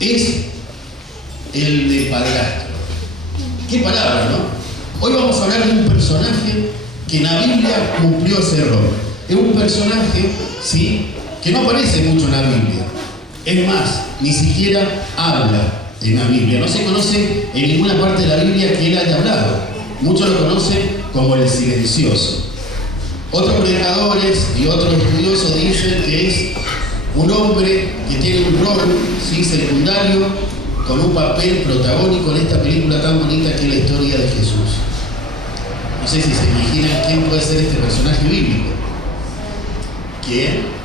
es el de padrastro. ¿Qué palabra, no? Hoy vamos a hablar de un personaje que en la Biblia cumplió ese rol. Es un personaje, ¿sí?, que no aparece mucho en la Biblia. Es más, ni siquiera habla en la Biblia. No se conoce en ninguna parte de la Biblia que él haya hablado. Muchos lo conocen como el silencioso. Otros predicadores y otros estudiosos dicen que es un hombre que tiene un rol, ¿sí?, secundario, con un papel protagónico en esta película tan bonita que es la historia de Jesús. No sé si se imaginan quién puede ser este personaje bíblico. ¿Quién?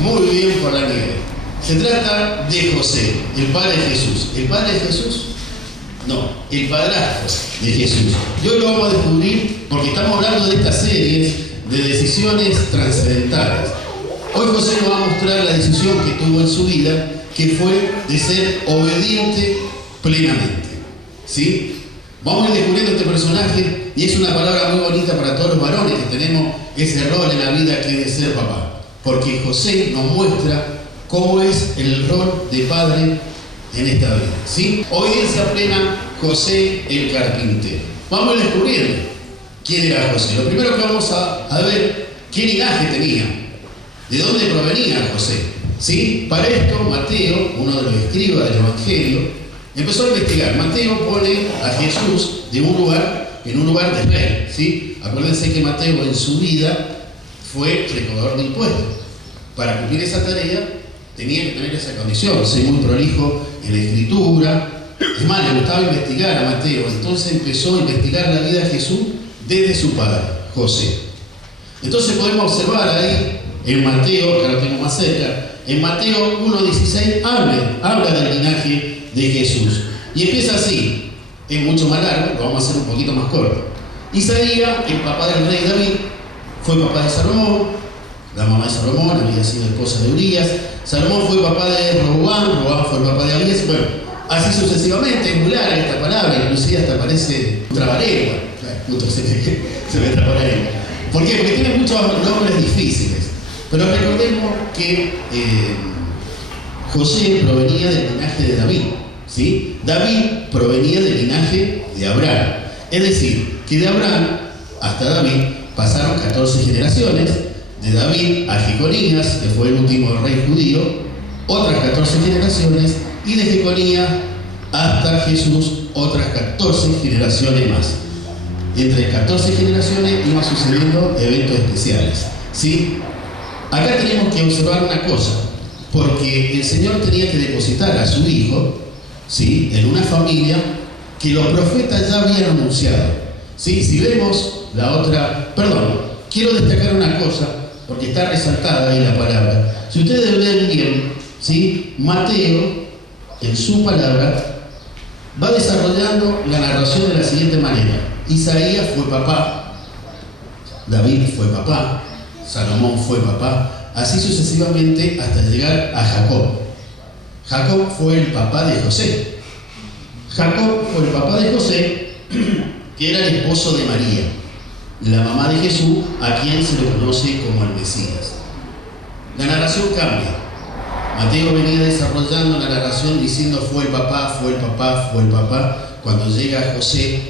Muy bien, por la nieve. Se trata de José, el padre de Jesús. ¿El padre de Jesús? No, el padrastro de Jesús. Y hoy lo vamos a descubrir porque estamos hablando de estas series de decisiones trascendentales. Hoy José nos va a mostrar la decisión que tuvo en su vida, que fue de ser obediente plenamente. ¿Sí? Vamos a ir descubriendo este personaje y es una palabra muy bonita para todos los varones que tenemos ese rol en la vida que es de ser papá. Porque José nos muestra cómo es el rol de padre en esta vida. ¿Sí? Obediencia plena, José el carpintero. Vamos a ir descubriendo quién era José. Lo primero que vamos a ver, qué linaje tenía, de dónde provenía José. ¿Sí? Para esto, Mateo, uno de los escribas del Evangelio, empezó a investigar. Mateo pone a Jesús en un lugar de rey. ¿Sí? Acuérdense que Mateo en su vida fue recaudador de impuestos. Para cumplir esa tarea tenía que tener esa condición, ser muy prolijo en la escritura. Es más, le gustaba investigar a Mateo. Entonces empezó a investigar la vida de Jesús desde su padre, José. Entonces podemos observar ahí en Mateo, que ahora lo tengo más cerca, en Mateo 1:16 habla del linaje de Jesús. Y empieza así, es mucho más largo, lo vamos a hacer un poquito más corto. Isaías, el papá del rey David, fue papá de Salomón, la mamá de Salomón había sido esposa de Urías, Salomón fue papá de Roboam, Roboam fue el papá de Abías, bueno, así sucesivamente. Es muy larga esta palabra, inclusive hasta parece trabalengua. Justo se ve trabalengua. ¿Por qué? Porque tiene muchos nombres difíciles. Pero recordemos que José provenía del linaje de David, ¿sí? David provenía del linaje de Abraham. Es decir, que de Abraham hasta David pasaron 14 generaciones, de David a Jeconías, que fue el último rey judío, otras 14 generaciones, y de Jeconías hasta Jesús, otras 14 generaciones más. Entre 14 generaciones iban sucediendo eventos especiales, ¿sí? Acá tenemos que observar una cosa, porque el Señor tenía que depositar a su Hijo, ¿sí?, en una familia que los profetas ya habían anunciado. ¿Sí? Si vemos la otra... quiero destacar una cosa, porque está resaltada ahí la palabra. Si ustedes ven bien, ¿sí?, Mateo, en su palabra, va desarrollando la narración de la siguiente manera. Isaías fue papá, David fue papá, Salomón fue papá, así sucesivamente hasta llegar a Jacob. Jacob fue el papá de José. Jacob fue el papá de José, que era el esposo de María, la mamá de Jesús, a quien se le conoce como el Mesías. La narración cambia. Mateo venía desarrollando la narración diciendo fue el papá, fue el papá, fue el papá. Cuando llega José,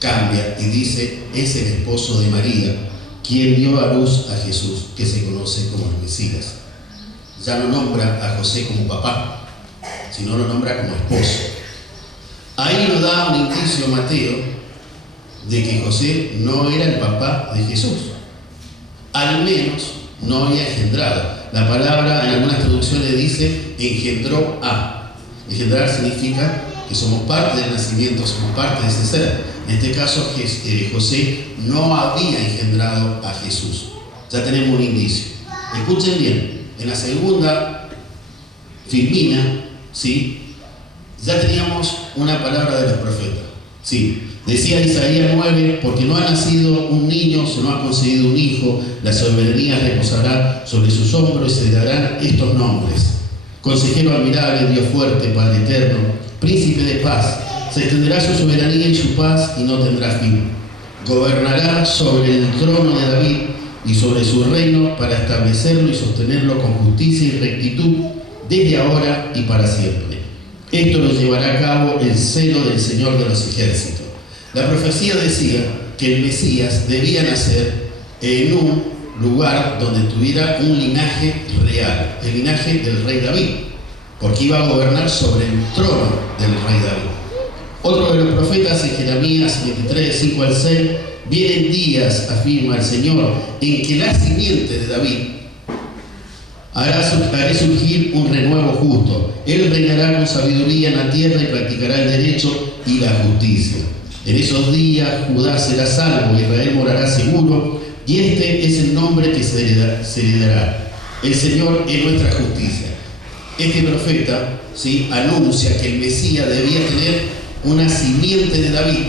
cambia y dice es el esposo de María, quien dio a luz a Jesús, que se conoce como el Mesías. Ya no nombra a José como papá, sino lo nombra como esposo. Ahí nos da un indicio Mateo de que José no era el papá de Jesús. Al menos no había engendrado. La palabra en algunas traducciones dice engendró a. Engendrar significa que somos parte del nacimiento, somos parte de ese ser. En este caso, José no había engendrado a Jesús. Ya tenemos un indicio. Escuchen bien, en la segunda filmina, ¿sí?, ya teníamos una palabra de los profetas. ¿Sí? Decía Isaías 9, porque no ha nacido un niño, se nos ha concedido un hijo, la soberanía reposará sobre sus hombros y se le darán estos nombres: Consejero admirable, Dios fuerte, Padre eterno, Príncipe de paz. Se extenderá su soberanía y su paz y no tendrá fin. Gobernará sobre el trono de David y sobre su reino para establecerlo y sostenerlo con justicia y rectitud desde ahora y para siempre. Esto lo llevará a cabo el celo del Señor de los ejércitos. La profecía decía que el Mesías debía nacer en un lugar donde tuviera un linaje real, el linaje del rey David, porque iba a gobernar sobre el trono del rey David. Otro de los profetas, en Jeremías 23, 5 al 6, vienen días, afirma el Señor, en que la simiente de David haré surgir un renuevo justo. Él reinará con sabiduría en la tierra y practicará el derecho y la justicia. En esos días Judá será salvo, Israel morará seguro, y este es el nombre que se le dará. El Señor es nuestra justicia. Este profeta, ¿sí?, anuncia que el Mesías debía tener una simiente de David.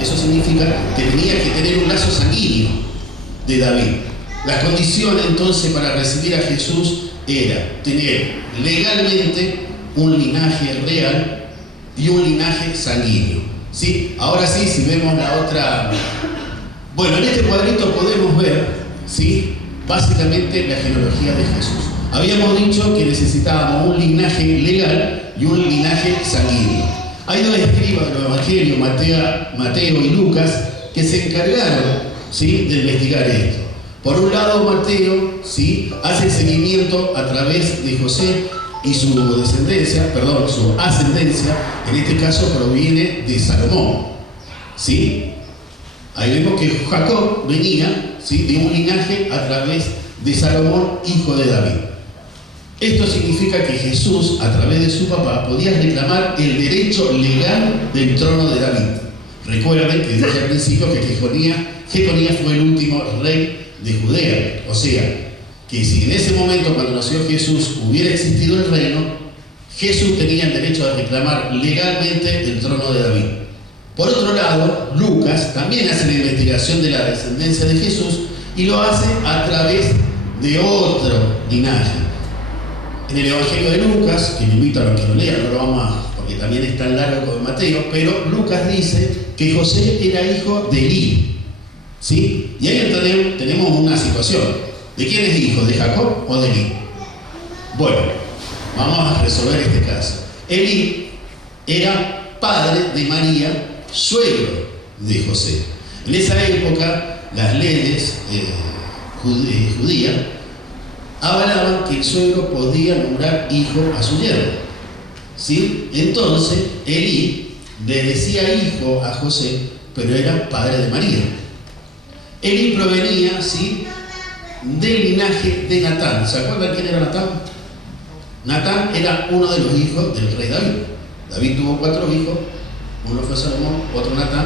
Eso significa que tenía que tener un lazo sanguíneo de David. La condición entonces para recibir a Jesús era tener legalmente un linaje real y un linaje sanguíneo, ¿sí? Ahora sí, si vemos la otra... Bueno, en este cuadrito podemos ver, ¿sí?, básicamente la genealogía de Jesús. Habíamos dicho que necesitábamos un linaje legal y un linaje sanguíneo. Hay dos escribas de los evangelios, Mateo y Lucas, que se encargaron, ¿sí?, de investigar esto. Por un lado, Mateo, ¿sí?, hace el seguimiento a través de José y su descendencia, su ascendencia, en este caso proviene de Salomón, ¿sí? Ahí vemos que Jacob venía, ¿sí?, de un linaje a través de Salomón, hijo de David. Esto significa que Jesús, a través de su papá, podía reclamar el derecho legal del trono de David. Recuerden que dije al principio que Jeconías fue el último rey de Judea. O sea, que si en ese momento, cuando nació Jesús, hubiera existido el reino, Jesús tenía el derecho de reclamar legalmente el trono de David. Por otro lado, Lucas también hace la investigación de la descendencia de Jesús y lo hace a través de otro linaje. En el Evangelio de Lucas, que me invito a los que lo lean, no lo vamos a, porque también es tan largo como Mateo, pero Lucas dice que José era hijo de Elí, ¿sí? Y ahí tenemos una situación. ¿De quién es hijo? ¿De Jacob o de Elí? Bueno, vamos a resolver este caso. Elí era padre de María, suegro de José. En esa época, las leyes judías avalaban que el suegro podía nombrar hijo a su yerno, ¿sí? Entonces, Elí le decía hijo a José, pero era padre de María. Elí provenía, ¿sí?, del linaje de Natán. ¿Se acuerdan quién era Natán? Natán era uno de los hijos del rey David. David tuvo 4 hijos, uno fue Salomón, otro Natán,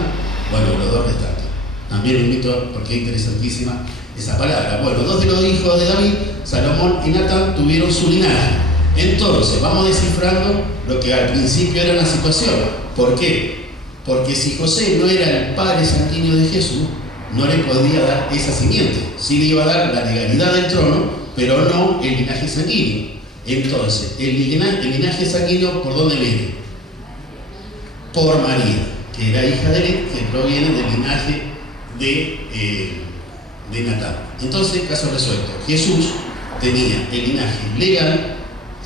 bueno, los 2 restantes. También lo invito porque es interesantísima esa palabra. Bueno, 2 de los hijos de David, Salomón y Natán, tuvieron su linaje. Entonces, vamos descifrando lo que al principio era una situación. ¿Por qué? Porque si José no era el padre sanguíneo de Jesús, no le podía dar esa simiente. Sí le iba a dar la legalidad del trono, pero no el linaje sanguíneo. Entonces, el linaje sanguíneo, ¿por dónde viene? Por María, que era hija de él, que proviene del linaje de Natán. Entonces, caso resuelto, Jesús tenía el linaje legal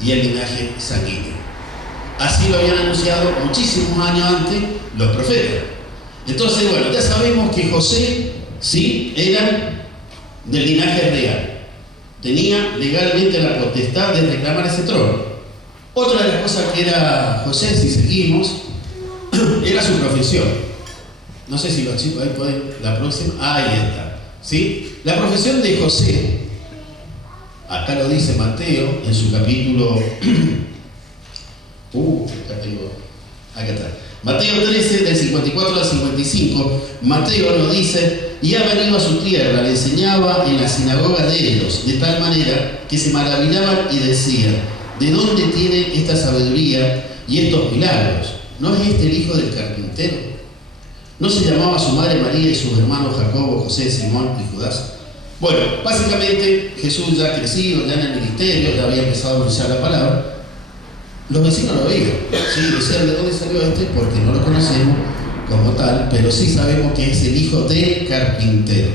y el linaje sanguíneo. Así lo habían anunciado muchísimos años antes los profetas. Entonces, bueno, ya sabemos que José, sí, era del linaje real. Tenía legalmente la potestad de reclamar ese trono. Otra de las cosas que era José, si seguimos, era su profesión. No sé si los chicos ahí pueden, la próxima, ahí está, ¿sí? La profesión de José, acá lo dice Mateo en su capítulo, acá está. Mateo 13, del 54 al 55, Mateo nos dice, y ha venido a su tierra, le enseñaba en la sinagoga de ellos, de tal manera que se maravillaban y decían, ¿de dónde tiene esta sabiduría y estos milagros? ¿No es este el hijo del carpintero? ¿No se llamaba su madre María y sus hermanos Jacobo, José, Simón y Judas? Bueno, básicamente Jesús ya ha crecido, ya en el ministerio, ya había empezado a anunciar la palabra. Los vecinos lo veían, sí, decían, ¿de dónde salió este? Porque no lo conocemos como tal, pero sí sabemos que es el hijo del carpintero.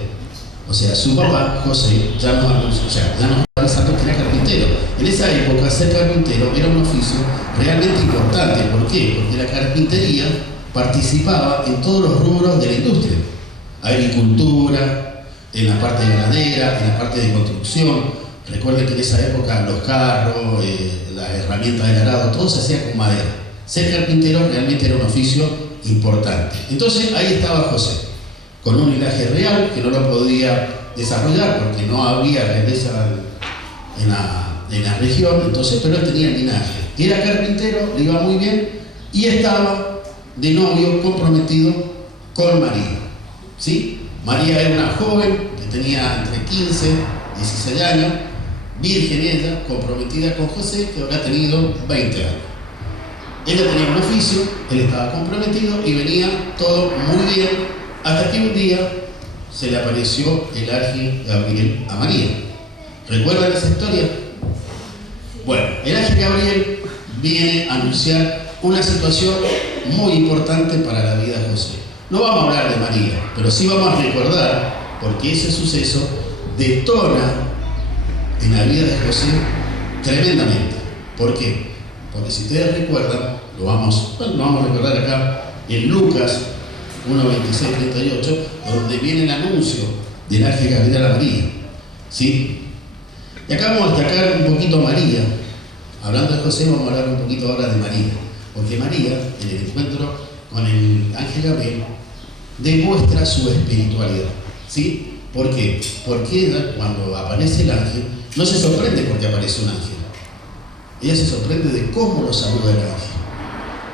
O sea, su papá, José, ya nos está avisando que era carpintero. carpintero. En esa época ser carpintero era un oficio realmente importante. ¿Por qué? Porque la carpintería participaba en todos los rubros de la industria. Agricultura, en la parte ganadera, en la parte de construcción. Recuerden que en esa época los carros, las herramientas de arado, todo se hacía con madera. Ser carpintero realmente era un oficio importante. Entonces ahí estaba José, con un linaje real que no lo podía desarrollar porque no había realeza en la región, entonces, pero él tenía el linaje. Era carpintero, le iba muy bien y estaba de novio comprometido con María. ¿Sí? María era una joven que tenía entre 15 y 16 años, virgen ella, comprometida con José, que habrá tenido 20 años. Ella tenía un oficio, él estaba comprometido y venía todo muy bien, hasta que un día se le apareció el ángel Gabriel a María. ¿Recuerdan esa historia? Bueno, el ángel Gabriel viene a anunciar una situación muy importante para la vida de José. No vamos a hablar de María, pero sí vamos a recordar, porque ese suceso detona en la vida de José tremendamente. ¿Por qué? Porque si ustedes recuerdan, lo vamos a recordar acá en Lucas 1, 26, 38, donde viene el anuncio del ángel Gabriel a María. ¿Sí? Y acá vamos a destacar un poquito a María. Hablando de José, vamos a hablar un poquito ahora de María. Porque María, en el encuentro con el ángel Gabriel, demuestra su espiritualidad. ¿Sí? ¿Por qué? Porque ella, cuando aparece el ángel, no se sorprende porque aparece un ángel. Ella se sorprende de cómo lo saluda el ángel.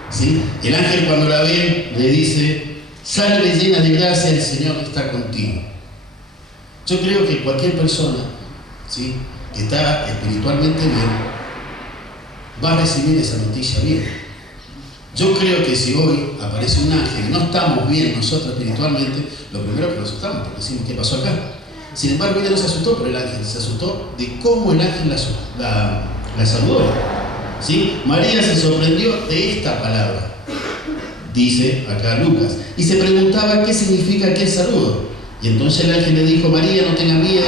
¿Sí? El ángel, cuando la ve, le dice: salve llena de gracia, el Señor está contigo. Yo creo que cualquier persona, ¿sí?, que está espiritualmente bien, va a recibir esa noticia bien. Yo creo que si hoy aparece un ángel y no estamos bien nosotros espiritualmente, lo primero que nos asustamos, porque decimos: ¿qué pasó acá? Sin embargo, ella no se asustó por el ángel, se asustó de cómo el ángel la saludó. ¿Sí? María se sorprendió de esta palabra, dice acá Lucas, y se preguntaba qué significa aquel saludo. Y entonces el ángel le dijo: María, no tengas miedo,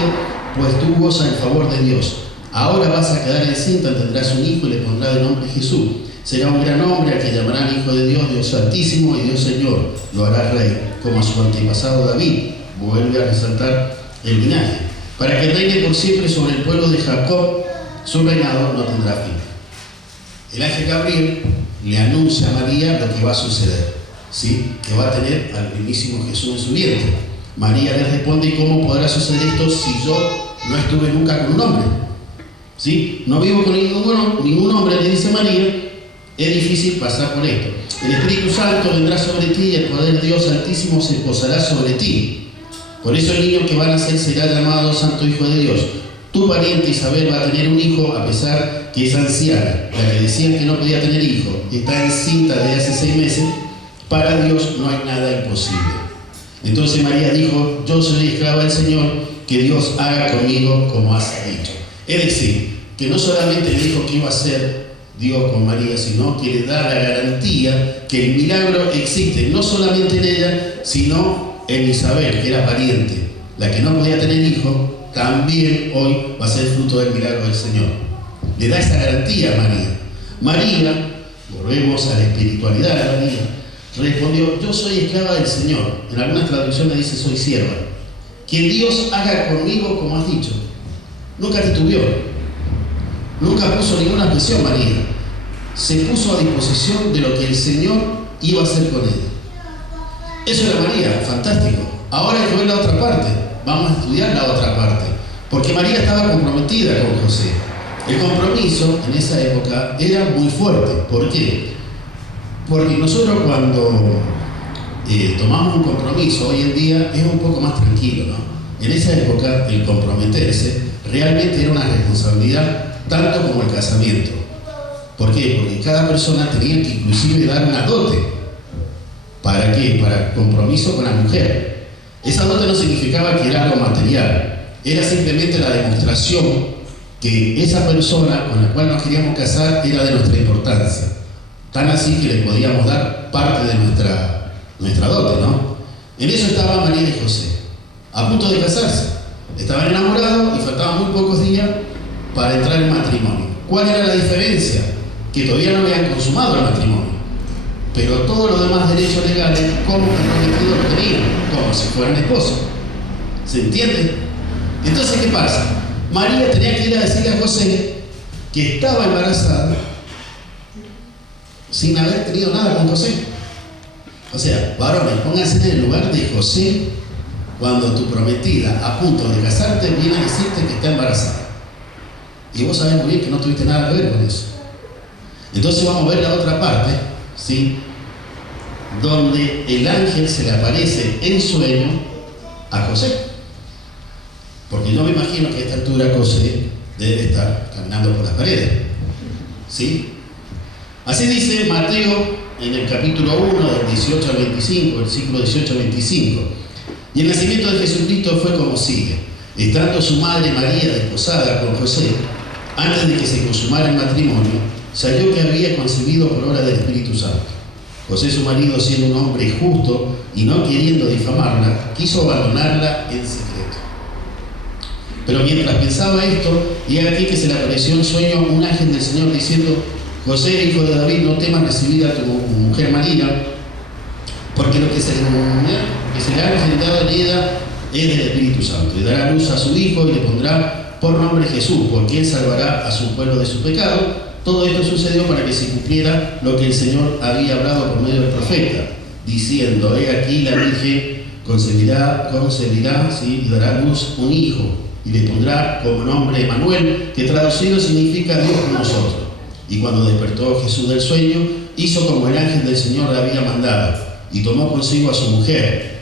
pues tú gozas el favor de Dios. Ahora vas a quedar encinta, tendrás un hijo y le pondrás de nombre Jesús. Será un gran hombre al que llamarán Hijo de Dios, Dios Altísimo y Dios Señor. Lo hará rey, como a su antepasado David. Vuelve a resaltar el linaje, para que reine por siempre sobre el pueblo de Jacob. Su reinado no tendrá fin. El ángel Gabriel le anuncia a María lo que va a suceder, ¿sí?, que va a tener al mismísimo Jesús en su vientre. María le responde: ¿cómo podrá suceder esto si yo no estuve nunca con un hombre? ¿Sí? No vivo con ningún hombre, le dice María. Es difícil pasar por esto. El Espíritu Santo vendrá sobre ti y el poder de Dios Altísimo se posará sobre ti. Por eso el niño que va a nacer será llamado Santo Hijo de Dios. Tu pariente Isabel va a tener un hijo, a pesar que es anciana. La que decían que no podía tener hijo está encinta desde hace 6 meses. Para Dios no hay nada imposible. Entonces María dijo: yo soy esclava del Señor, que Dios haga conmigo como has dicho. Es decir, que no solamente le dijo que iba a hacer Dios con María, sino que le da la garantía que el milagro existe no solamente en ella, sino en Isabel, que era pariente, la que no podía tener hijo, también hoy va a ser fruto del milagro del Señor. Le da esa garantía a María. María, volvemos a la espiritualidad de María, respondió: yo soy esclava del Señor. En algunas traducciones dice: soy sierva. Que Dios haga conmigo como has dicho. Nunca titubeó, nunca puso ninguna objeción María. Se puso a disposición de lo que el Señor iba a hacer con ella. Eso era María, fantástico. Ahora hay que ver la otra parte. Vamos a estudiar la otra parte. Porque María estaba comprometida con José. El compromiso en esa época era muy fuerte. ¿Por qué? Porque nosotros cuando tomamos un compromiso hoy en día es un poco más tranquilo, ¿no? En esa época el comprometerse realmente era una responsabilidad tanto como el casamiento. ¿Por qué? Porque cada persona tenía que inclusive dar una dote. ¿Para qué? Para compromiso con la mujer. Esa dote no significaba que era algo material, era simplemente la demostración que esa persona con la cual nos queríamos casar era de nuestra importancia. Tan así que le podíamos dar parte de nuestra dote, ¿no? En eso estaba María y José, a punto de casarse. Estaban enamorados y faltaban muy pocos días para entrar en matrimonio. ¿Cuál era la diferencia? Que todavía no habían consumado el matrimonio, pero todos los demás derechos legales como comprometidos lo tenían, como si fueran esposos. ¿Se entiende? Entonces, ¿qué pasa? María tenía que ir a decirle a José que estaba embarazada sin haber tenido nada con José. O sea, varones, pónganse en el lugar de José cuando tu prometida a punto de casarte viene a decirte que está embarazada. Y vos sabés muy bien que no tuviste nada que ver con eso. Entonces vamos a ver la otra parte, ¿sí? Donde el ángel se le aparece en sueño a José. Porque yo me imagino que a esta altura José debe estar caminando por las paredes, ¿sí? Así dice Mateo en el capítulo 1, del 18 al 25, versículo 18 al 25. Y el nacimiento de Jesucristo fue como sigue. Estando su madre María desposada con José, antes de que se consumara el matrimonio, se halló que había concebido por obra del Espíritu Santo. José, su marido, siendo un hombre justo y no queriendo difamarla, quiso abandonarla en secreto. Pero mientras pensaba esto, y aquí que se le apareció en sueño un ángel del Señor diciendo: José, hijo de David, no temas recibir a tu mujer María, porque lo que se le ha engendrado en ella es del Espíritu Santo. Y dará luz a su hijo y le pondrá por nombre Jesús, porque él salvará a su pueblo de su pecado. Todo esto sucedió para que se cumpliera lo que el Señor había hablado por medio del profeta, diciendo: he aquí la Virgen concebirá, ¿sí? Y dará luz un hijo, y le pondrá como nombre Emmanuel, que traducido significa Dios con nosotros. Y cuando despertó Jesús del sueño, hizo como el ángel del Señor le había mandado, y tomó consigo a su mujer.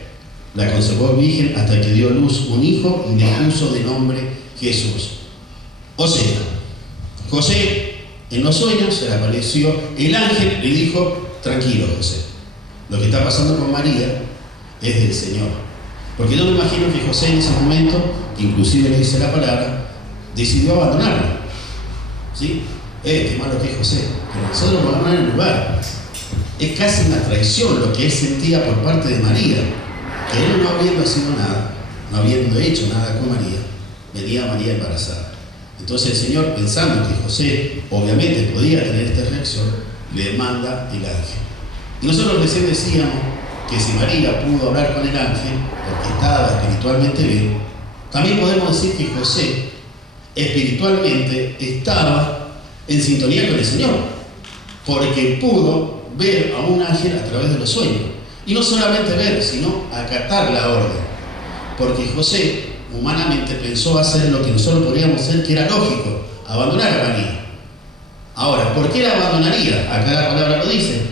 La conservó virgen hasta que dio luz un hijo, y le puso de nombre Jesús. O sea, José, en los sueños se le apareció el ángel, le dijo: tranquilo, José, lo que está pasando con María es del Señor. Porque yo me imagino que José en ese momento, que inclusive le dice la palabra, decidió abandonarla, ¿sí? Qué malo que es José, que nosotros lo vamos en el lugar. Es casi una traición lo que él sentía por parte de María, que él, no habiendo sido nada, no habiendo hecho nada con María, venía María embarazada. Entonces el Señor, pensando que José obviamente podía tener esta reacción, le manda el ángel. Y nosotros recién decíamos que si María pudo hablar con el ángel porque estaba espiritualmente bien, también podemos decir que José espiritualmente estaba en sintonía con el Señor, porque pudo ver a un ángel a través de los sueños. Y no solamente ver, sino acatar la orden. Porque José humanamente pensó hacer lo que nosotros podríamos hacer, que era lógico: abandonar a María. Ahora, ¿por qué la abandonaría? Acá la palabra lo dice,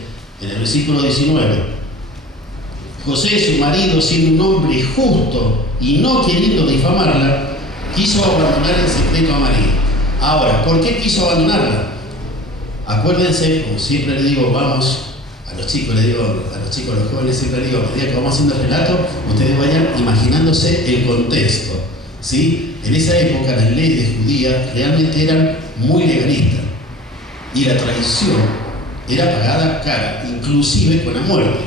en el versículo 19. José, su marido, siendo un hombre justo y no queriendo difamarla, quiso abandonar en secreto a María. Ahora, ¿por qué quiso abandonarla? Acuérdense, como siempre le digo, vamos a los chicos, a los jóvenes siempre les digo, a medida que vamos haciendo el relato, ustedes vayan imaginándose el contexto, ¿sí? En esa época las leyes judías realmente eran muy legalistas y la traición era pagada cara, inclusive con la muerte.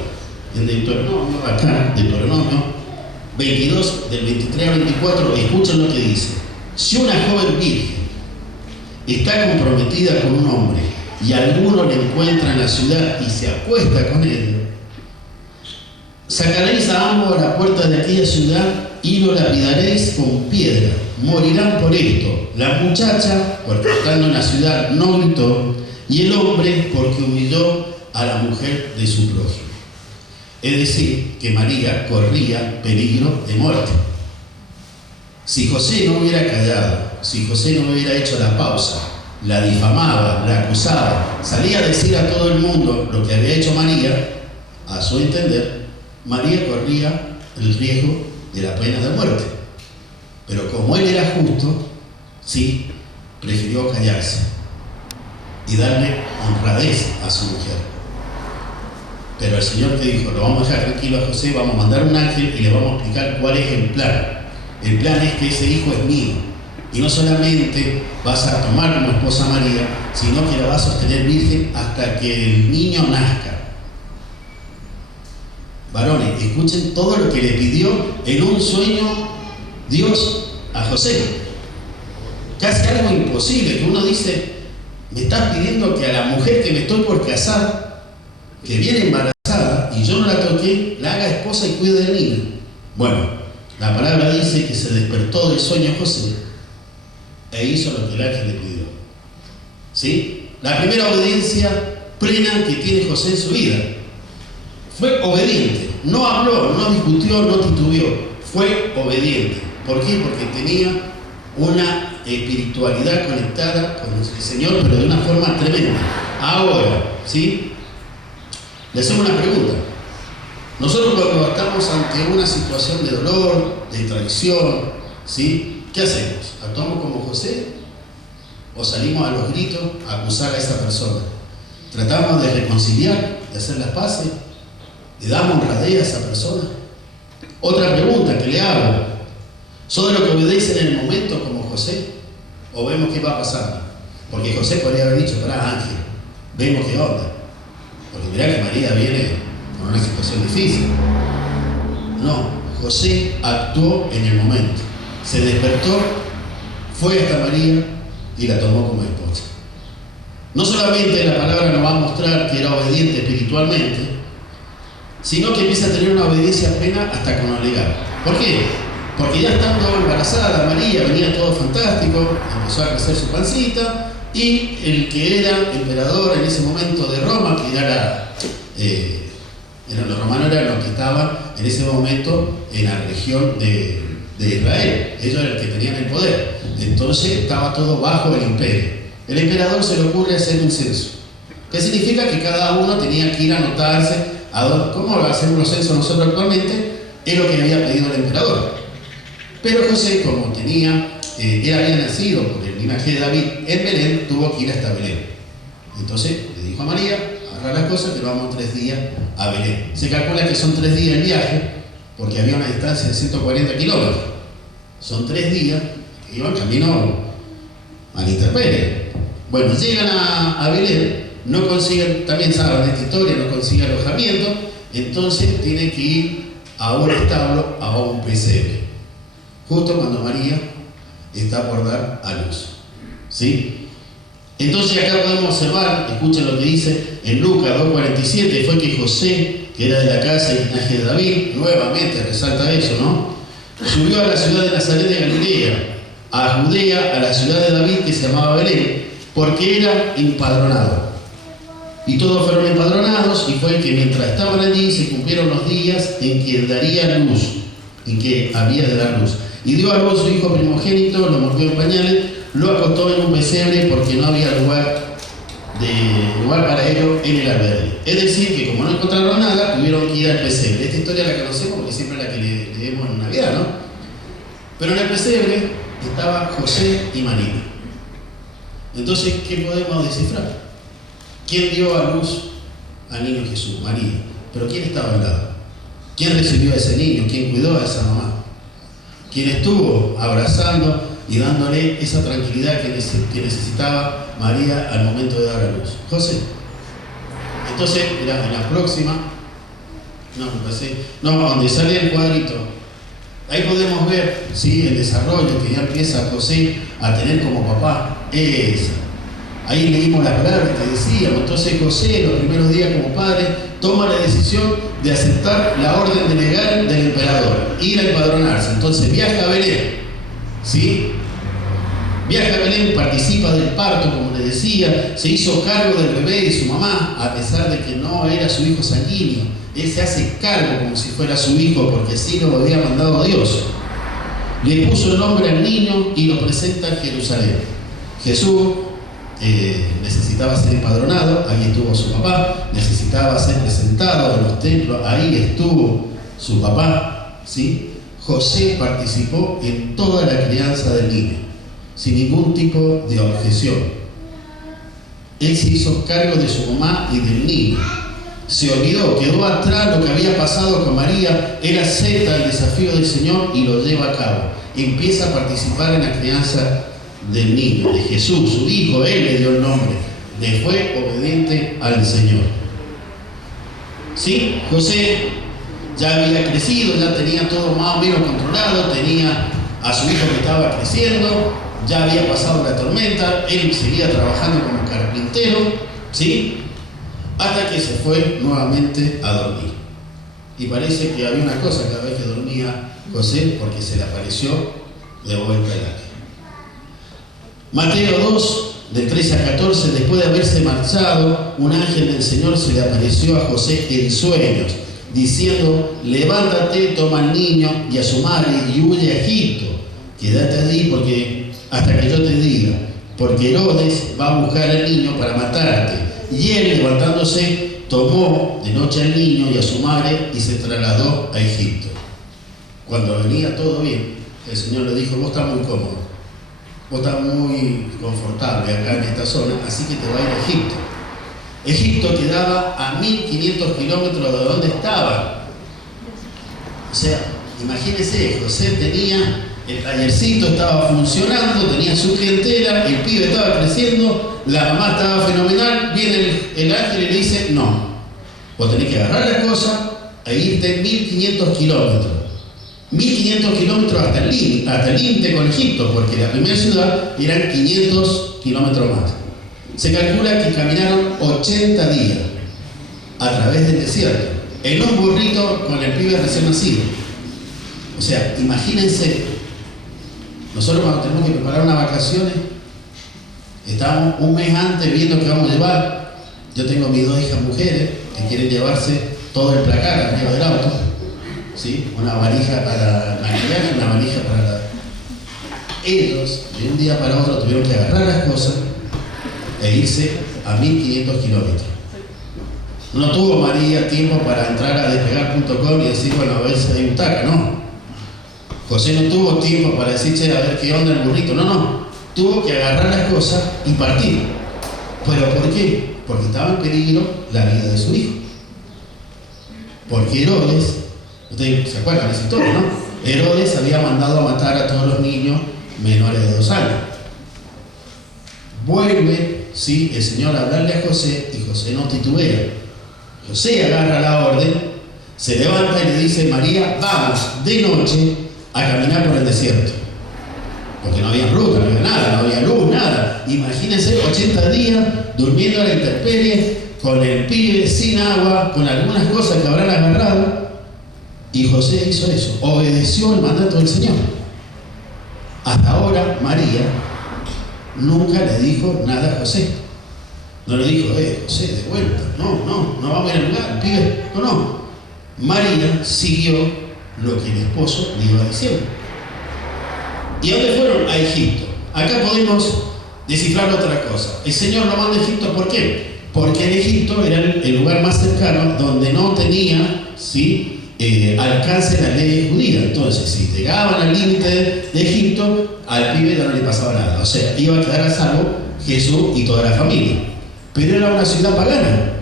En Deuteronomio, acá, Deuteronomio 22, del 23 al 24, escuchen lo que dice: si una joven virgen está comprometida con un hombre y alguno le encuentra en la ciudad y se acuesta con él, sacaréis a ambos a la puerta de aquella ciudad y lo lapidaréis con piedra. Morirán por esto, la muchacha porque estando en la ciudad no gritó, y el hombre porque humilló a la mujer de su prójimo. Es decir, que María corría peligro de muerte. Si José no hubiera callado, si José no hubiera hecho la pausa, la difamaba, la acusaba, salía a decir a todo el mundo lo que había hecho María, a su entender, María corría el riesgo de la pena de muerte. Pero como él era justo, sí, prefirió callarse y darle honradez a su mujer. Pero el Señor te dijo: lo vamos a dejar tranquilo a José, vamos a mandar un ángel y le vamos a explicar cuál es el plan. El plan es que ese hijo es mío. Y no solamente vas a tomar como esposa a María, sino que la vas a sostener virgen hasta que el niño nazca. Varones, escuchen todo lo que le pidió en un sueño Dios a José. casi algo imposible, que uno dice, me estás pidiendo que a la mujer que me estoy por casar, que viene embarazada y yo no la toqué, la haga esposa y cuide del niño. Bueno, la palabra dice que se despertó del sueño José e hizo lo que el ángel le pidió. ¿Sí? La primera obediencia plena que tiene José en su vida. Fue obediente, no habló, no discutió, no titubeó, fue obediente. ¿Por qué? Porque tenía una espiritualidad conectada con el Señor, pero de una forma tremenda. Ahora, ¿sí? Le hacemos una pregunta. Nosotros cuando estamos ante una situación de dolor, de traición, ¿sí? ¿Qué hacemos? ¿Actuamos como José? ¿O salimos a los gritos a acusar a esa persona? ¿Tratamos de reconciliar, de hacer las paces? ¿Le damos honradez a esa persona? Otra pregunta que le hago. ¿Son de lo que obedecen en el momento como José? ¿O vemos qué va pasando? Porque José podría haber dicho, pará, Ángel, vemos qué onda. Porque mirá que María viene con una situación difícil. No, José actuó en el momento. Se despertó, fue hasta María y la tomó como esposa. No solamente la palabra nos va a mostrar que era obediente espiritualmente, sino que empieza a tener una obediencia plena hasta con lo legal. ¿Por qué? Porque ya estando embarazada María, venía todo fantástico, empezó a crecer su pancita, y el que era emperador en ese momento de Roma, que los romanos eran los que estaban en ese momento en la región de Israel. Ellos eran los que tenían el poder. Entonces estaba todo bajo el imperio. El emperador se le ocurre hacer un censo. ¿Qué significa? Que cada uno tenía que ir a anotarse ¿cómo hacemos los censos nosotros actualmente? Es lo que había pedido el emperador. Pero José, como él había nacido por el linaje de David en Belén, tuvo que ir hasta Belén. Entonces le dijo a María, agarra las cosas que vamos 3 días a Belén. Se calcula que son 3 días el viaje, porque había una distancia de 140 kilómetros. Son 3 días que iban camino al Interperio. Bueno, llegan a Belén, no consiguen, también saben esta historia, no consiguen alojamiento, entonces tienen que ir a un establo, a un pesebre, justo cuando María está por dar a luz. ¿Sí? Entonces acá podemos observar, escuchen lo que dice en Lucas 2:47, fue que José, que era de la casa y linaje de David, nuevamente resalta eso, ¿no? Subió a la ciudad de Nazaret de Galilea, a Judea, a la ciudad de David que se llamaba Belén, porque era empadronado. Y todos fueron empadronados, y fue que mientras estaban allí se cumplieron los días en que daría luz, en que había de dar luz. Y dio a luz su hijo primogénito, lo metió en pañales, lo acostó en un pesebre porque no había lugar para ello en el albergue. Es decir, que como no encontraron nada, tuvieron que ir al pesebre. Esta historia la conocemos porque siempre es la que leemos en Navidad, ¿no? Pero en el pesebre estaba José y María. Entonces, ¿qué podemos descifrar? ¿Quién dio a luz al niño Jesús? María. Pero ¿quién estaba al lado? ¿Quién recibió a ese niño? ¿Quién cuidó a esa mamá? ¿Quién estuvo abrazando y dándole esa tranquilidad que necesitaba María al momento de dar a luz? José. Entonces, mirá, en la próxima, donde sale el cuadrito, ahí podemos ver, ¿sí?, el desarrollo que ya empieza José a tener como papá. Ahí leímos la palabra que decíamos. Entonces José, en los primeros días como padre, toma la decisión de aceptar la orden legal del emperador, ir a empadronarse. Entonces viaja a Belén, ¿sí? Viaja a Belén, participa del parto, como le decía, se hizo cargo del bebé y su mamá, a pesar de que no era su hijo sanguíneo. Él se hace cargo como si fuera su hijo, porque así lo había mandado Dios. Le puso el nombre al niño y lo presenta en Jerusalén. Jesús necesitaba ser empadronado, ahí estuvo su papá. Necesitaba ser presentado en los templos, ahí estuvo su papá, ¿sí? José participó en toda la crianza del niño, sin ningún tipo de objeción. Él se hizo cargo de su mamá y del niño. Se olvidó, quedó atrás lo que había pasado con María. Él acepta el desafío del Señor y lo lleva a cabo. Empieza a participar en la crianza del niño, de Jesús, su hijo. Él le dio el nombre. Le fue obediente al Señor. ¿Sí? José ya había crecido, ya tenía todo más o menos controlado, tenía a su hijo que estaba creciendo, ya había pasado la tormenta, él seguía trabajando como carpintero, ¿sí? Hasta que se fue nuevamente a dormir. Y parece que había una cosa cada vez que dormía José, porque se le apareció de vuelta el ángel. Mateo 2, del 13 a 14, después de haberse marchado, un ángel del Señor se le apareció a José en sueños, diciendo: levántate, toma al niño y a su madre y huye a Egipto. Quédate allí hasta que yo te diga, porque Herodes va a buscar al niño para matarte. Y él, levantándose, tomó de noche al niño y a su madre y se trasladó a Egipto. Cuando venía todo bien, el Señor le dijo: vos estás muy cómodo, vos estás muy confortable acá en esta zona, así que te va a ir a Egipto. Egipto quedaba a 1500 kilómetros de donde estaba. O sea, imagínense, José tenía el tallercito, estaba funcionando, tenía su clientela, el pibe estaba creciendo, la mamá estaba fenomenal. Viene el ángel y le dice: no, vos tenés que agarrar la cosa e irte 1500 kilómetros. 1500 kilómetros hasta el límite con Egipto, porque la primera ciudad eran 500 kilómetros más. Se calcula que caminaron 80 días a través del desierto, en un burrito con el pibe recién nacido. O sea, imagínense, nosotros cuando tenemos que preparar unas vacaciones, estamos un mes antes viendo qué vamos a llevar. Yo tengo mis 2 hijas mujeres que quieren llevarse todo el placar arriba del auto, ¿sí? Una valija para maquillaje, una valija para Ellos, de un día para otro, tuvieron que agarrar las cosas e irse a 1500 kilómetros. No tuvo María tiempo para entrar a despegar.com y decir: bueno, a ver si hay butaca, no. José no tuvo tiempo para decir: che, a ver qué onda el burrito, no. Tuvo que agarrar las cosas y partir. ¿Pero por qué? Porque estaba en peligro la vida de su hijo. Porque Herodes, ustedes se acuerdan de esa historia, ¿no? Herodes había mandado a matar a todos los niños menores de 2 años. Vuelve, ¿sí?, el Señor a hablarle a José, y José no titubea. José agarra la orden, se levanta y le dice: María, vamos de noche a caminar por el desierto. Porque no había ruta, no había nada, no había luz, nada. Imagínense 80 días durmiendo a la intemperie, con el pibe sin agua, con algunas cosas que habrán agarrado. Y José hizo eso, obedeció el mandato del Señor. Hasta ahora María nunca le dijo nada a José. No le dijo: José, de vuelta, no vamos a ir al lugar, el pibe, no. María siguió lo que el esposo le iba diciendo. ¿Y a dónde fueron? A Egipto. Acá podemos descifrar otra cosa. El Señor lo manda a Egipto, ¿por qué? Porque en Egipto era el lugar más cercano donde no tenía, ¿sí?, alcance la ley judía. Entonces, si llegaban al límite de Egipto, al pibe ya no le pasaba nada. O sea, iba a quedar a salvo Jesús y toda la familia. Pero era una ciudad pagana.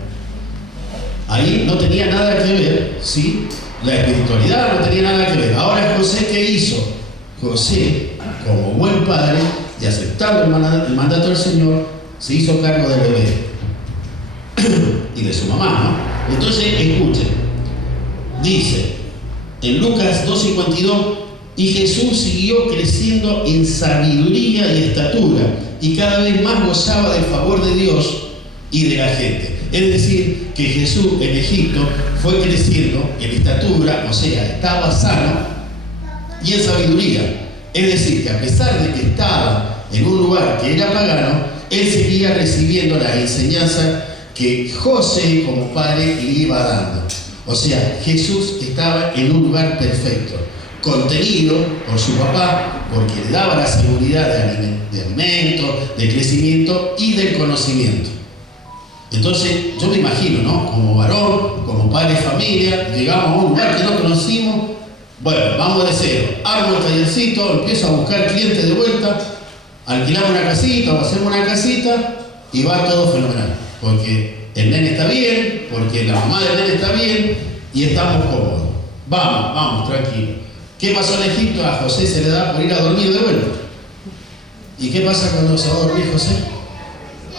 Ahí no tenía nada que ver, ¿sí? La espiritualidad no tenía nada que ver. Ahora, José, ¿qué hizo? José, como buen padre y aceptando el mandato del Señor, se hizo cargo del bebé y de su mamá, ¿no? Entonces, escuchen. Dice en Lucas 2:52: y Jesús siguió creciendo en sabiduría y estatura, y cada vez más gozaba del favor de Dios y de la gente. Es decir, que Jesús en Egipto fue creciendo en estatura, o sea, estaba sano, y en sabiduría. Es decir, que a pesar de que estaba en un lugar que era pagano, él seguía recibiendo la enseñanza que José como padre le iba dando. O sea, Jesús estaba en un lugar perfecto, contenido por su papá, porque le daba la seguridad de alimento, de crecimiento y del conocimiento. Entonces, yo me imagino, ¿no? Como varón, como padre de familia, llegamos a un lugar que no conocimos. Bueno, vamos de cero, armo el tallercito, empiezo a buscar clientes de vuelta, alquilamos una casita o hacemos una casita y va todo fenomenal. Porque el nene está bien, porque la mamá del nene está bien y estamos cómodos. Vamos, tranquilo. ¿Qué pasó en Egipto? A José se le da por ir a dormir de vuelta. ¿Y qué pasa cuando se va a dormir José?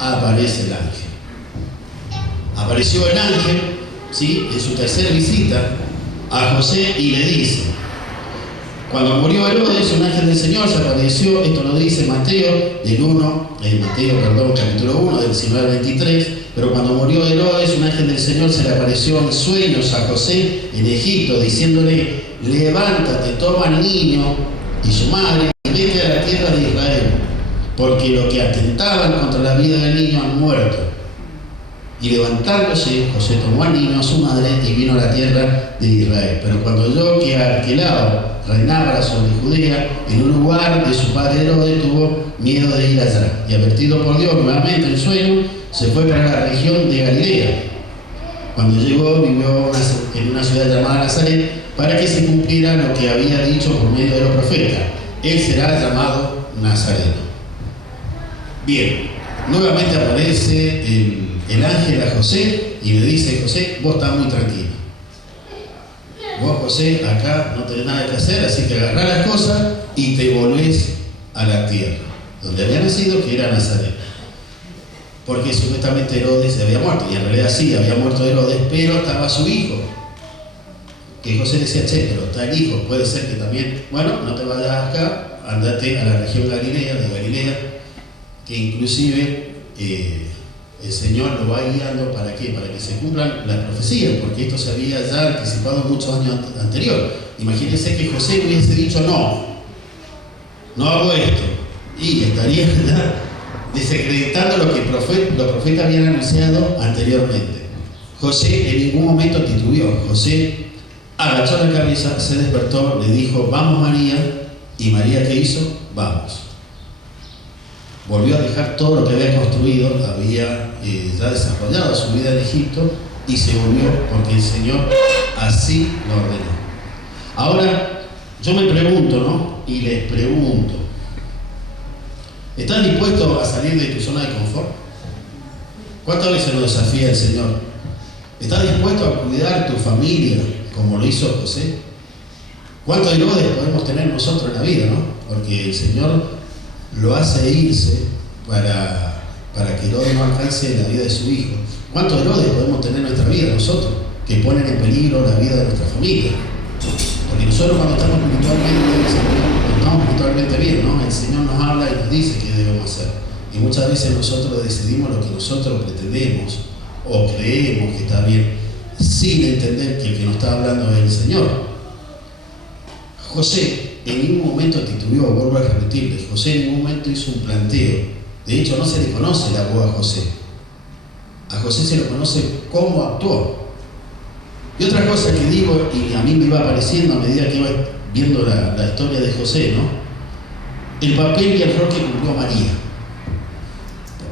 Aparece el ángel. Apareció el ángel, ¿sí?, en su tercera visita a José y le dice: Cuando murió Herodes, un ángel del Señor se apareció, esto lo dice Mateo, capítulo 1, del 19 al 23, pero cuando murió Herodes, un ángel del Señor se le apareció en sueños a José en Egipto, diciéndole: levántate, toma al niño y su madre y vete a la tierra de Israel, porque los que atentaban contra la vida del niño han muerto. Y levantándose, José tomó al niño, a su madre, y vino a la tierra de Israel. Pero cuando oyó que Arquelao reinaba sobre Judea, en un lugar de su padre Herodes, tuvo miedo de ir allá. Y advertido por Dios nuevamente en sueño, se fue para la región de Galilea. Cuando llegó, vivió en una ciudad llamada Nazaret, para que se cumpliera lo que había dicho por medio de los profetas: él será llamado Nazareno. Bien, nuevamente aparece el ángel a José y le dice: José, vos estás muy tranquilo. Vos, José, acá no tenés nada que hacer, así que agarrá las cosas y te volvés a la tierra donde había nacido, que era Nazaret. Porque supuestamente Herodes había muerto, y en realidad sí, había muerto Herodes, pero estaba su hijo. Que José decía: che, pero está el hijo, puede ser que también, bueno, no te vayas acá, andate a la región de Galilea, que inclusive el Señor lo va guiando. ¿Para qué? Para que se cumplan las profecías, porque esto se había ya anticipado muchos años anterior. Imagínense que José hubiese dicho: no hago esto, y estaría ya desacreditando lo que los profetas habían anunciado anteriormente. José en ningún momento titubeó. José agachó la cabeza, se despertó, le dijo: vamos, María. Y María, ¿qué hizo? Vamos. Volvió a dejar todo lo que había construido, había ya desarrollado su vida en Egipto, y se volvió porque el Señor así lo ordenó. Ahora, yo me pregunto, ¿no? Y les pregunto: ¿estás dispuesto a salir de tu zona de confort? ¿Cuántas veces lo desafía el Señor? ¿Estás dispuesto a cuidar tu familia como lo hizo José? ¿Cuántos Herodes podemos tener nosotros en la vida, no? Porque el Señor lo hace irse para que Herodes no alcance la vida de su hijo. ¿Cuántos Herodes podemos tener en nuestra vida nosotros, que ponen en peligro la vida de nuestra familia? Porque nosotros cuando estamos espiritualmente bien, ¿no? El Señor nos habla y nos dice qué debemos hacer. Y muchas veces nosotros decidimos lo que nosotros pretendemos o creemos que está bien, sin entender que el que nos está hablando es el Señor. José en ningún momento titubeó, vuelvo a repetirles. José en ningún momento hizo un planteo. De hecho, no se le conoce la voz a José. A José se lo conoce cómo actuó. Y otra cosa que digo, y a mí me iba apareciendo a medida que iba viendo la historia de José, ¿no? El papel y el rol que cumplió María.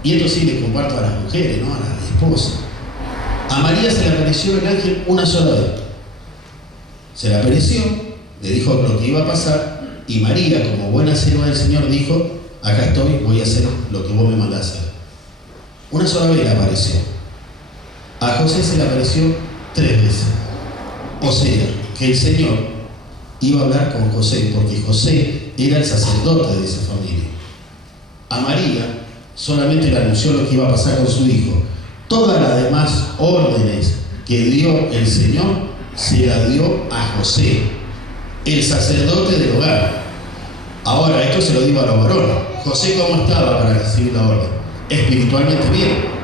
Y esto sí les comparto a las mujeres, ¿no? A las esposas. A María se le apareció el ángel una sola vez. Se le apareció, le dijo lo que iba a pasar, y María, como buena sierva del Señor, dijo: acá estoy, voy a hacer lo que vos me mandás hacer. Una sola vez le apareció. A José se le apareció 3 veces. O sea, que el Señor iba a hablar con José, porque José era el sacerdote de esa familia. A María solamente le anunció lo que iba a pasar con su hijo. Todas las demás órdenes que dio el Señor se las dio a José, el sacerdote del hogar. Ahora, esto se lo digo a los varones. José, ¿cómo estaba para recibir la orden? Espiritualmente bien.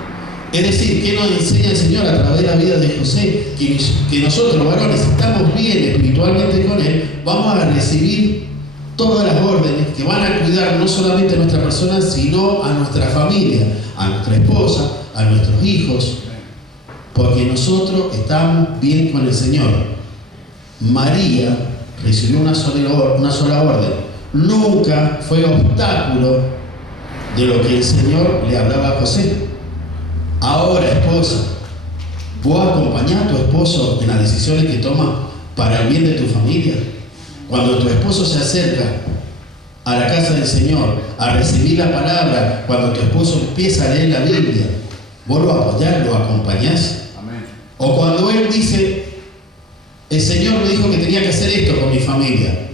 Es decir, ¿qué nos enseña el Señor a través de la vida de José? Que nosotros, los varones, estamos bien espiritualmente con Él, vamos a recibir todas las órdenes que van a cuidar no solamente a nuestra persona, sino a nuestra familia, a nuestra esposa, a nuestros hijos, porque nosotros estamos bien con el Señor. María recibió una sola orden. Nunca fue obstáculo de lo que el Señor le hablaba a José. Ahora, esposa, ¿vos acompañás a tu esposo en las decisiones que toma para el bien de tu familia? Cuando tu esposo se acerca a la casa del Señor a recibir la palabra, cuando tu esposo empieza a leer la Biblia, ¿vos lo apoyás, lo acompañás? Amén. O cuando él dice: el Señor me dijo que tenía que hacer esto con mi familia.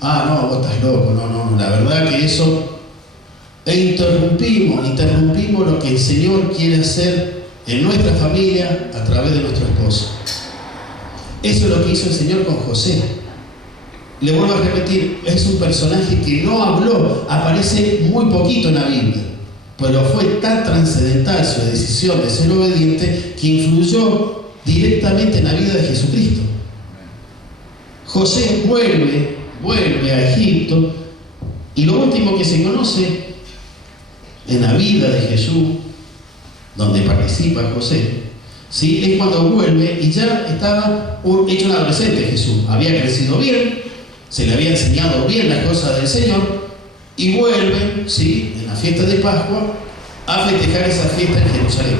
Ah, no, vos estás loco, no, la verdad que eso... interrumpimos lo que el Señor quiere hacer en nuestra familia a través de nuestro esposo. Eso es lo que hizo el Señor con José. Le vuelvo a repetir, es un personaje que no habló, aparece muy poquito en la Biblia, pero fue tan trascendental su decisión de ser obediente que influyó directamente en la vida de Jesucristo. José vuelve a Egipto, y lo último que se conoce en la vida de Jesús, donde participa José, ¿sí?, es cuando vuelve y ya estaba hecho un adolescente Jesús. Había crecido bien, se le había enseñado bien las cosas del Señor, y vuelve, ¿sí?, en la fiesta de Pascua a festejar esa fiesta en Jerusalén.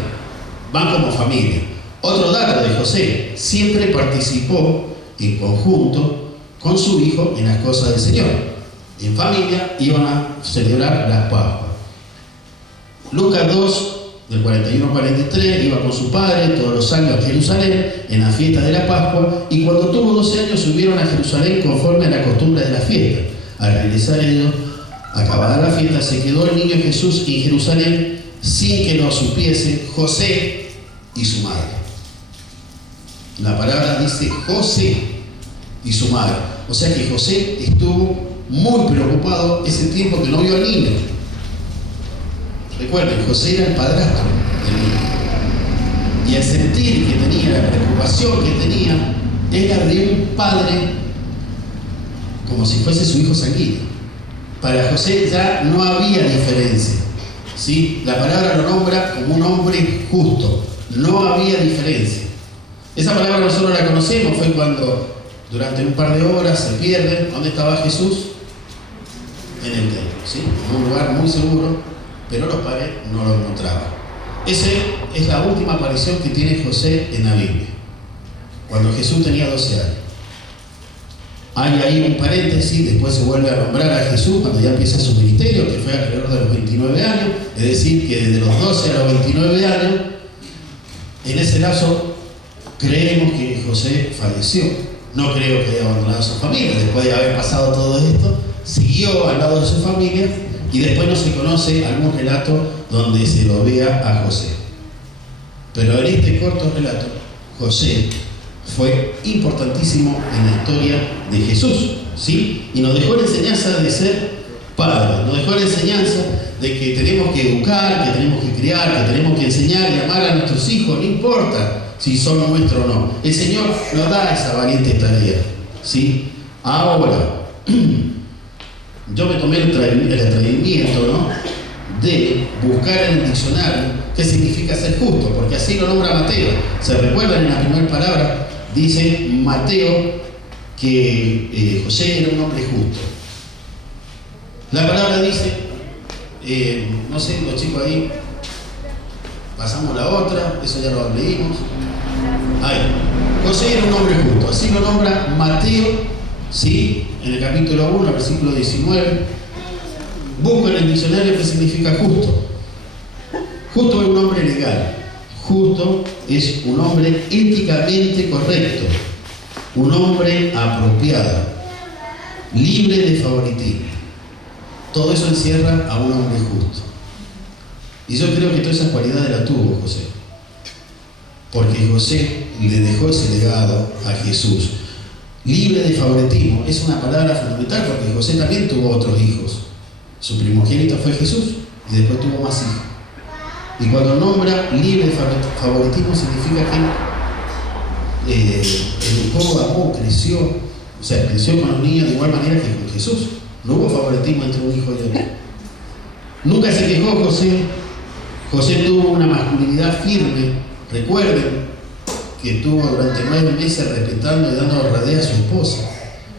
Van como familia. Otro dato de José: siempre participó en conjunto con su hijo en las cosas del Señor. En familia iban a celebrar las Pascuas. Lucas 2, del 41 al 43, iba con su padre todos los años a Jerusalén en la fiesta de la Pascua, y cuando tuvo 12 años subieron a Jerusalén conforme a la costumbre de la fiesta. Al regresar ellos, acabada la fiesta, se quedó el niño Jesús en Jerusalén sin que lo supiesen José y su madre. La palabra dice José y su madre. O sea que José estuvo muy preocupado ese tiempo que no vio al niño. Recuerden, José era el padrastro del niño. Y el sentir que tenía, la preocupación que tenía, era de un padre como si fuese su hijo sanguíneo. Para José ya no había diferencia, ¿sí? La palabra lo nombra como un hombre justo. No había diferencia. Esa palabra nosotros la conocemos, fue cuando durante un par de horas se pierde. ¿Dónde estaba Jesús? En el templo, ¿sí? En un lugar muy seguro, pero los padres no lo encontraban. Esa es la última aparición que tiene José en la Biblia, cuando Jesús tenía 12 años. Hay ahí un paréntesis, después se vuelve a nombrar a Jesús cuando ya empieza su ministerio, que fue alrededor de los 29 años, es decir, que desde los 12 a los 29 años, en ese lapso, creemos que José falleció. No creo que haya abandonado a su familia. Después de haber pasado todo esto, siguió al lado de su familia, y después no se conoce algún relato donde se lo vea a José. Pero en este corto relato, José fue importantísimo en la historia de Jesús, ¿sí? Y nos dejó la enseñanza de ser padre, nos dejó la enseñanza de que tenemos que educar, que tenemos que criar, que tenemos que enseñar y amar a nuestros hijos, no importa si son nuestros o no. El Señor nos da esa valiente tarea, ¿sí? Ahora, yo me tomé el atrevimiento, ¿no?, de buscar en el diccionario qué significa ser justo, porque así lo nombra Mateo. ¿Se recuerdan en la primera palabra? Dice Mateo que José era un hombre justo. La palabra dice, no sé, los chicos ahí, pasamos la otra, eso ya lo leímos. Ahí, José era un hombre justo, así lo nombra Mateo, ¿sí?, en el capítulo 1, versículo 19. Busco en el diccionario qué significa justo. Justo es un hombre legal. Justo es un hombre éticamente correcto, un hombre apropiado, libre de favoritismo. Todo eso encierra a un hombre justo. Y yo creo que todas esas cualidades las tuvo José, porque José le dejó ese legado a Jesús. Libre de favoritismo es una palabra fundamental, porque José también tuvo otros hijos. Su primogénito fue Jesús y después tuvo más hijos. Y cuando nombra libre de favoritismo significa que educó, amó, creció, o sea, creció con los niños de igual manera que con Jesús. No hubo favoritismo entre un hijo y otro. Nunca se quejó José. José tuvo una masculinidad firme. Recuerden que estuvo durante 9 meses respetando y dando honradez a su esposa,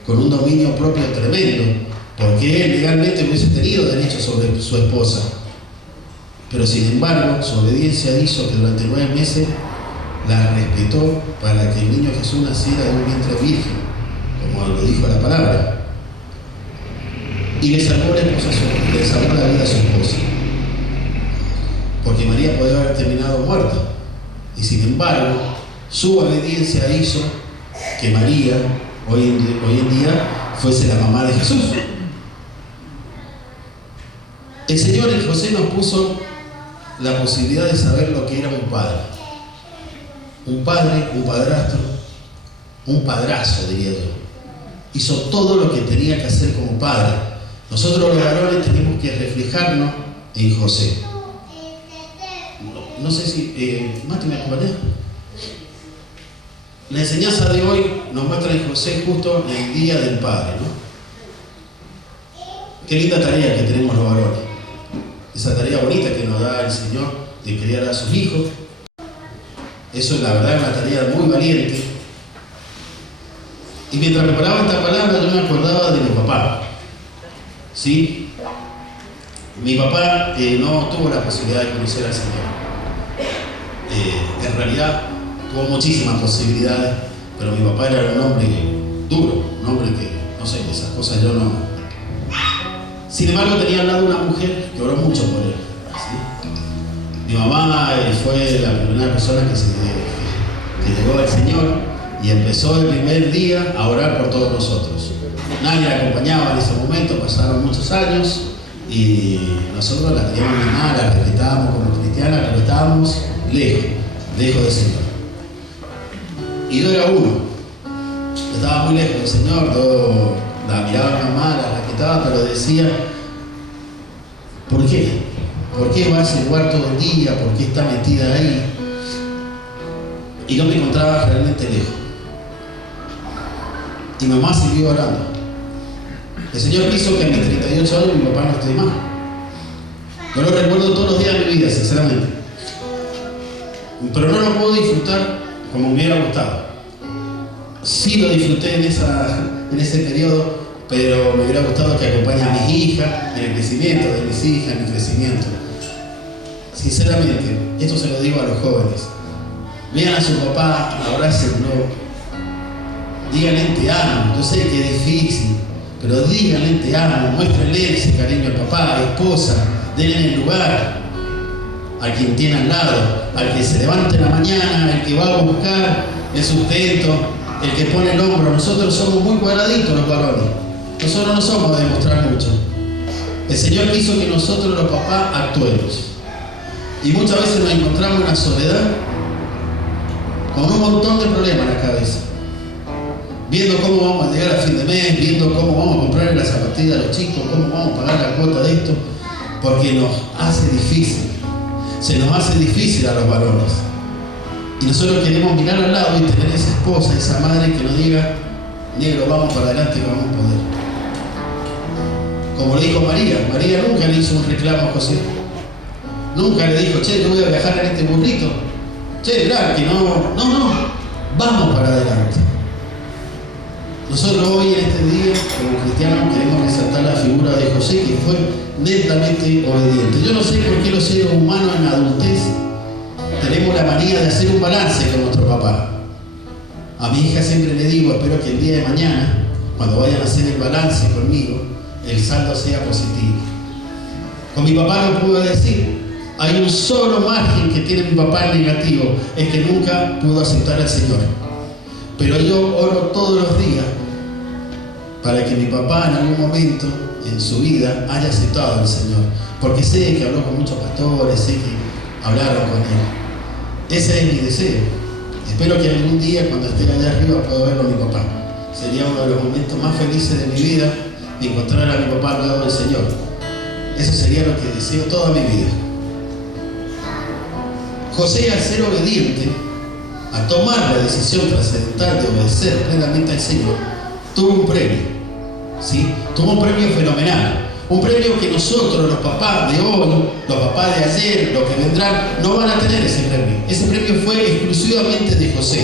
con un dominio propio tremendo, porque él legalmente hubiese tenido derecho sobre su esposa. Pero sin embargo, su obediencia hizo que durante 9 meses la respetó para que el niño Jesús naciera de un vientre virgen, como lo dijo la palabra. Y le salvó la vida a su esposa, porque María podía haber terminado muerta. Y sin embargo, su obediencia hizo que María, hoy en día, fuese la mamá de Jesús. El Señor en José nos puso la posibilidad de saber lo que era un padre. Un padre, un padrastro, un padrazo, diría yo. hizo todo lo que tenía que hacer como padre. Nosotros los varones tenemos que reflejarnos en José. No sé si... Mati, ¿me acompañás? La enseñanza de hoy nos muestra en José justo en el Día del Padre, ¿no? Qué linda tarea que tenemos los varones. Esa tarea bonita que nos da el Señor de criar a sus hijos. Eso la verdad es una tarea muy valiente. Y mientras preparaba esta palabra yo me acordaba de mi papá. ¿Sí? Mi papá no tuvo la posibilidad de conocer al Señor. En realidad tuvo muchísimas posibilidades, pero mi papá era un hombre duro, un hombre que, no sé, esas cosas yo no... Sin embargo, tenía al lado una mujer que oró mucho por él. ¿Sí? Mi mamá fue la primera persona que llegó al Señor y empezó el primer día a orar por todos nosotros. Nadie la acompañaba en ese momento, pasaron muchos años y nosotros la teníamos en mamá, la respetábamos como cristiana, pero estábamos lejos del Señor. Y yo era uno. Yo estaba muy lejos del Señor, yo la miraba a mi mamá, la respetaba, pero decía, ¿por qué? ¿Por qué va a ese lugar todo el día? ¿Por qué está metida ahí? Y yo me encontraba realmente lejos. Y mi mamá siguió orando. El Señor quiso que a mis 38 años mi papá no esté más. Yo lo recuerdo todos los días de mi vida, sinceramente. Pero no lo puedo disfrutar como me hubiera gustado. Sí lo disfruté en ese periodo, pero me hubiera gustado que acompañe a mis hijas en el crecimiento de mis hijas, en mi crecimiento. Sinceramente, esto se lo digo a los jóvenes. Vean a su papá, abrácenlo, díganle te amo. Yo sé que es difícil, pero díganle te amo, muéstrenle ese cariño al papá, a la esposa, denle el lugar a quien tiene al lado, al que se levanta en la mañana, el que va a buscar el sustento, el que pone el hombro. Nosotros somos muy cuadraditos los varones. Nosotros no somos de demostrar mucho. El Señor quiso que nosotros los papás actuemos. Y muchas veces nos encontramos en la soledad con un montón de problemas en la cabeza. Viendo cómo vamos a llegar a fin de mes, viendo cómo vamos a comprar la zapatilla a los chicos, cómo vamos a pagar la cuota de esto, porque nos hace difícil. Se nos hace difícil a los varones. Y nosotros queremos mirar al lado y tener esa esposa, esa madre que nos diga, negro, vamos para adelante que vamos a poder. Como le dijo María, María nunca le hizo un reclamo a José. Nunca le dijo, che, yo voy a viajar en este burrito. Che, claro que no, vamos para adelante. Nosotros hoy en este día, como cristianos, queremos resaltar la figura de José, que fue netamente obediente. Yo no sé por qué los seres humanos en la adultez tenemos la manía de hacer un balance con nuestro papá. A mi hija siempre le digo, espero que el día de mañana, cuando vayan a hacer el balance conmigo, el saldo sea positivo. Con mi papá no puedo decir, hay un solo margen que tiene mi papá negativo, es que nunca pudo aceptar al Señor. Pero yo oro todos los días para que mi papá en algún momento en su vida haya aceptado al Señor. Porque sé que habló con muchos pastores, sé que hablaron con él. Ese es mi deseo. Espero que algún día, cuando esté allá arriba, pueda verlo a mi papá. Sería uno de los momentos más felices de mi vida, encontrar a mi papá al lado del Señor. Eso sería lo que deseo toda mi vida. José, al ser obediente, a tomar la decisión trascendental de obedecer plenamente al Señor, tuvo un premio. ¿Sí? Tuvo un premio fenomenal. Un premio que nosotros, los papás de hoy, los papás de ayer, los que vendrán, no van a tener ese premio. Ese premio fue exclusivamente de José.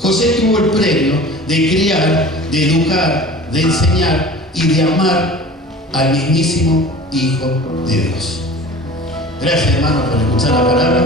José tuvo el premio de criar, de educar, de enseñar y de amar al mismísimo Hijo de Dios. Gracias, hermanos, por escuchar la palabra.